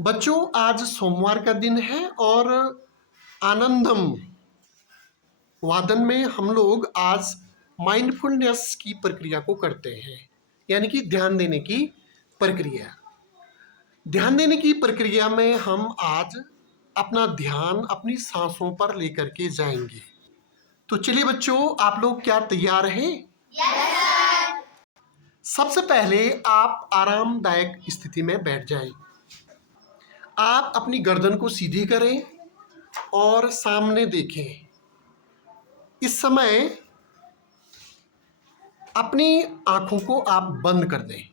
बच्चों, आज सोमवार का दिन है और आनंदम वादन में हम लोग आज माइंडफुलनेस की प्रक्रिया को करते हैं, यानी कि ध्यान देने की प्रक्रिया। ध्यान देने की प्रक्रिया में हम आज अपना ध्यान अपनी सांसों पर लेकर के जाएंगे। तो चलिए बच्चों, आप लोग क्या तैयार हैं? यस। सबसे पहले आप आरामदायक स्थिति में बैठ जाएं। आप अपनी गर्दन को सीधी करें और सामने देखें। इस समय अपनी आंखों को आप बंद कर दें।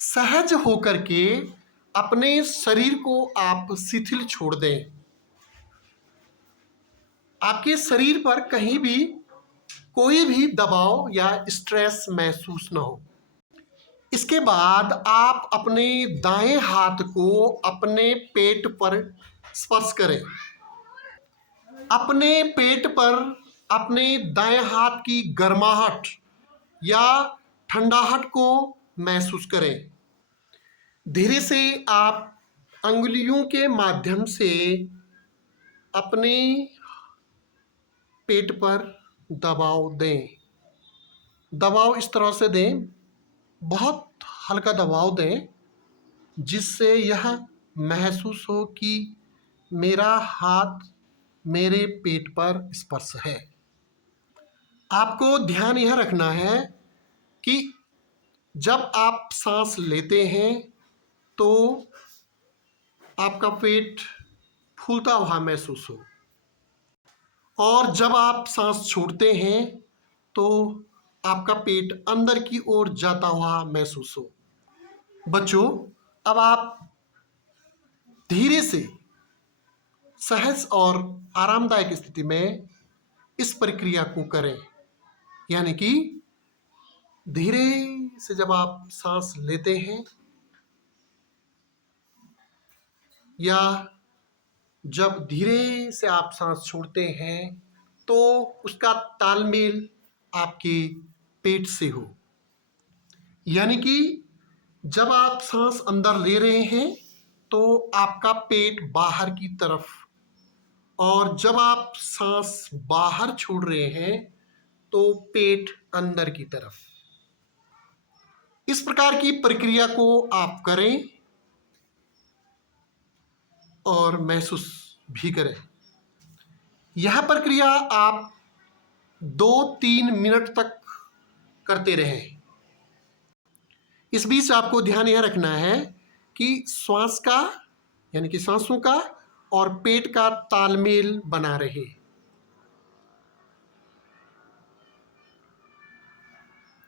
सहज होकर के अपने शरीर को आप शिथिल छोड़ दें। आपके शरीर पर कहीं भी कोई भी दबाव या स्ट्रेस महसूस न हो। इसके बाद आप अपने दाएं हाथ को अपने पेट पर स्पर्श करें। अपने पेट पर अपने दाएं हाथ की गर्माहट या ठंडाहट को महसूस करें। धीरे से आप अंगुलियों के माध्यम से अपने पेट पर दबाव दें। दबाव इस तरह से दें, बहुत हल्का दबाव दें, जिससे यह महसूस हो कि मेरा हाथ मेरे पेट पर स्पर्श है। आपको ध्यान यह रखना है कि जब आप सांस लेते हैं तो आपका पेट फूलता हुआ महसूस हो, और जब आप सांस छोड़ते हैं तो आपका पेट अंदर की ओर जाता हुआ महसूस हो। बच्चों, अब आप धीरे से सहज और आरामदायक स्थिति में इस प्रक्रिया को करें, यानी कि धीरे से जब आप सांस लेते हैं या जब धीरे से आप सांस छोड़ते हैं तो उसका तालमेल आपके पेट से हो। यानी कि जब आप सांस अंदर ले रहे हैं तो आपका पेट बाहर की तरफ, और जब आप सांस बाहर छोड़ रहे हैं तो पेट अंदर की तरफ। इस प्रकार की प्रक्रिया को आप करें और महसूस भी करें। यह प्रक्रिया आप 2-3 मिनट तक करते रहें। इस बीच आपको ध्यान यह रखना है कि श्वास का, यानी कि सांसों का और पेट का तालमेल बना रहे।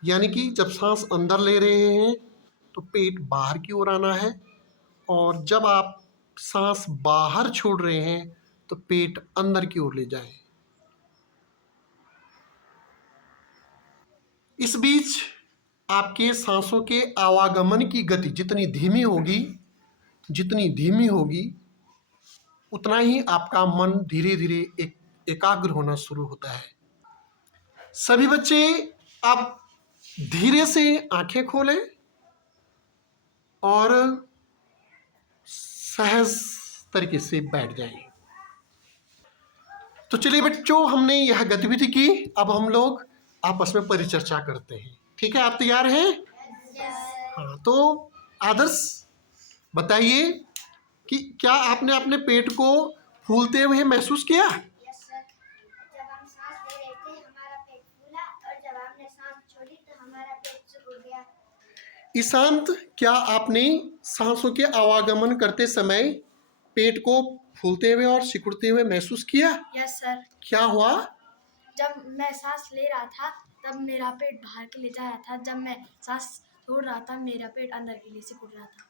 यानी कि जब सांस अंदर ले रहे हैं तो पेट बाहर की ओर आना है, और जब आप सांस बाहर छोड़ रहे हैं तो पेट अंदर की ओर ले जाएं। इस बीच आपके सांसों के आवागमन की गति जितनी धीमी होगी उतना ही आपका मन धीरे धीरे एकाग्र होना शुरू होता है। सभी बच्चे अब धीरे से आंखें खोलें और सहज तरीके से बैठ जाएं। तो चलिए बच्चों, हमने यह गतिविधि की, अब हम लोग आपस में परिचर्चा करते हैं। ठीक है, आप तैयार हैं? हाँ, तो आदर्श बताइए कि क्या आपने अपने पेट को फूलते हुए महसूस किया? Yes sir. जब हम सांस ले रहे थे हमारा पेट फूला, और जब हमने सांस छोड़ी तो हमारा पेट सिकुड़ गया। ईशांत, क्या आपने सांसों के आवागमन करते समय पेट को फूलते हुए और सिकुड़ते हुए महसूस किया? Yes sir. क्या हुआ? जब मैं सांस ले रहा था तब मेरा पेट बाहर के लिए जा रहा था, जब मैं सांस छोड़ रहा था मेरा पेट अंदर के लिए सिकुड़ रहा था।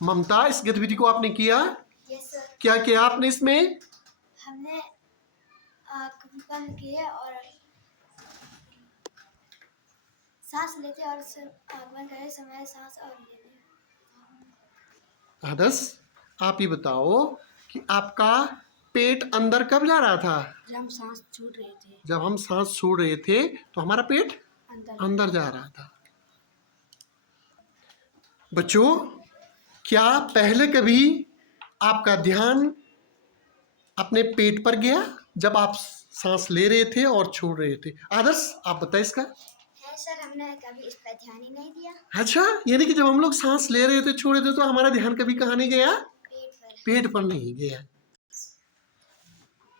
ममता, इस गतिविधि को आपने किया? Yes sir. क्या किया आपने इसमें? हमने आँख बंद किए और सांस लेते और आँख बंद करे समय सांस और लेते। आदर्श, आप ये बताओ कि आपका पेट अंदर कब जा रहा था? जब हम सांस छोड़ रहे थे। जब हम सांस छोड़ रहे थे तो हमारा पेट अंदर जा रहा था। बच्चों, क्या पहले कभी आपका ध्यान अपने पेट पर गया जब आप सांस ले रहे थे और छोड़ रहे थे? आदर्श, आप बताइए इसका। है सर, हमने कभी इस पर ध्यान ही नहीं दिया। अच्छा, यानी कि जब हम लोग सांस ले रहे थे, छोड़ रहे थे, तो हमारा ध्यान कभी कहाँ नहीं गया? पेट पर। पेट पर नहीं गया।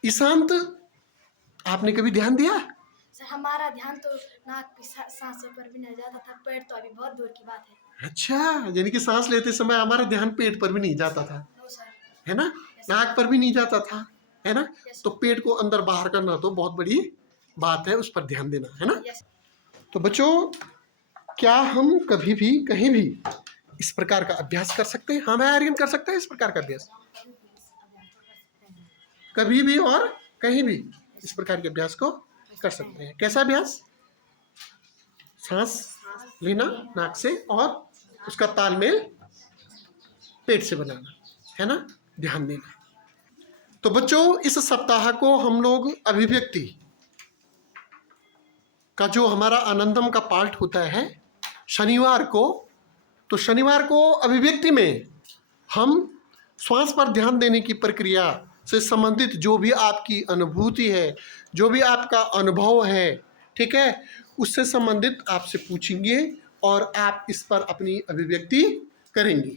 ईशांत, आपने कभी ध्यान दिया? सर, हमारा ध्यान तो नाक की सांसों पर भी नहीं जाता था, पेट तो अभी बहुत दूर की बात है। अच्छा, यानी कि सांस लेते समय हमारा ध्यान पेट पर भी नहीं जाता था, नो सर। है ना? Yes, नाक पर भी नहीं जाता था, है ना? Yes. तो पेट को अंदर बाहर करना तो बहुत बड़ी बात है, उस पर ध्यान देना, है ना? यस। तो बच्चों, क्या हम कभी भी कहीं भी इस प्रकार का अभ्यास कर सकते हैं? हाँ भाई आर्यन, कर सकते हैं इस प्रकार का अभ्यास कभी भी और कहीं भी इस प्रकार के अभ्यास को कर सकते हैं। कैसा अभ्यास? सांस लेना नाक से और उसका तालमेल पेट से बनाना, है ना? ध्यान देना। तो बच्चों, इस सप्ताह को हम लोग अभिव्यक्ति का जो हमारा आनंदम का पार्ट होता है शनिवार को, तो शनिवार को अभिव्यक्ति में हम श्वास पर ध्यान देने की प्रक्रिया से संबंधित जो भी आपकी अनुभूति है, जो भी आपका अनुभव है, ठीक है, उससे संबंधित आपसे पूछेंगे और आप इस पर अपनी अभिव्यक्ति करेंगे।